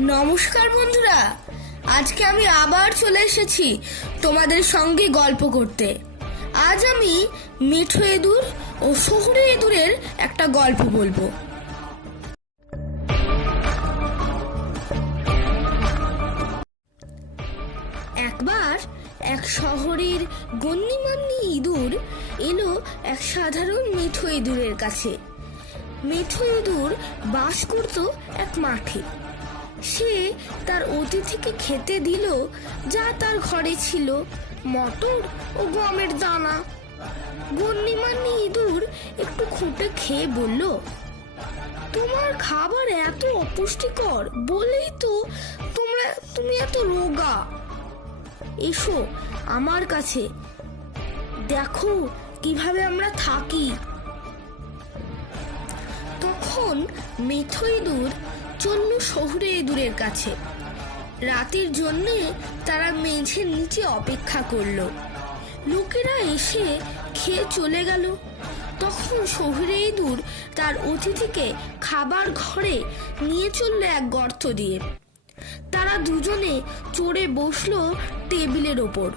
নমস্কার বন্ধুরা। আজকে আমি আবার চলে এসেছি তোমাদের সঙ্গে গল্প করতে। আজ আমি মিঠো ইঁদুর ও শহুরে ইঁদুরের একটা গল্প বলব। একবার এক শহরের গণ্যমান্য ইঁদুর এলো এক সাধারণ মিঠো ইঁদুরের কাছে। মিঠো ইঁদুর বাস করত এক মাঠে। সে তার অতিথিকে খেতে দিল, যা তার ঘরে ছিল, মটর ও গমের দানা। গণ্যমান্য ইঁদুর একটু খুঁটে খেয়ে বলল, তোমার খাবার এত অপুষ্টিকর, বলেই তো তোমরা, তুমি এত রোগা। এসো আমার কাছে, দেখো কীভাবে আমরা থাকি। তখন মিঠো ইঁদুর চলল শহুরে ইঁদুরের কাছে। রাতের জন্য তারা মেঝের নিচে অপেক্ষা করল। লোকেরা এসে খেয়ে চলে গেল। তখন শহুরে ইঁদুর তার অতিথিকে খাবার ঘরে নিয়ে চলল এক গর্ত দিয়ে। তারা দুজনে চড়ে বসল টেবিলের ওপর।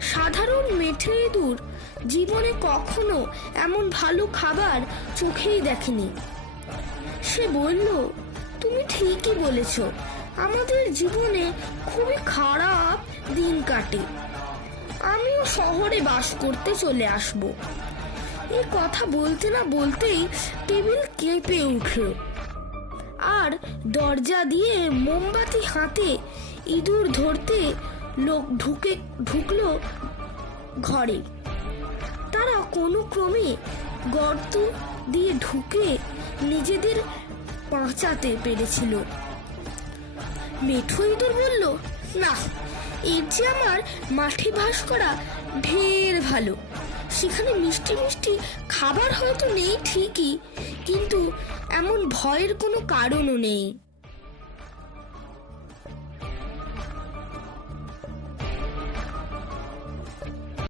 সাধারণ মেঠে ইঁদুর জীবনে কখনো এমন ভালো খাবার চোখেই দেখেনি। সে বলল তুমি ঠিকই বলেছ। আমাদের জীবনে খুবই খারাপ দিন কাটে। আমিও শহরে বাস করতে চলে আসব। এই কথা বলতে না বলতেই টেবিল কেঁপে উঠল। আর দরজা দিয়ে মোমবাতি হাতে ইঁদুর ধরতে লোক ঢুকে, ঢুকলো ঘরে। তারা কোনো ক্রমে গর্ত দিয়ে ঢুকে নিজেদের বাঁচাতে পেরেছিল। মেঠো ইঁদুর বলল, না, এর যে আমার মাঠে বাস করা ঢের ভালো। সেখানে মিষ্টি মিষ্টি খাবার হয়তো নেই ঠিকই, কিন্তু এমন ভয়ের কোনো কারণও নেই।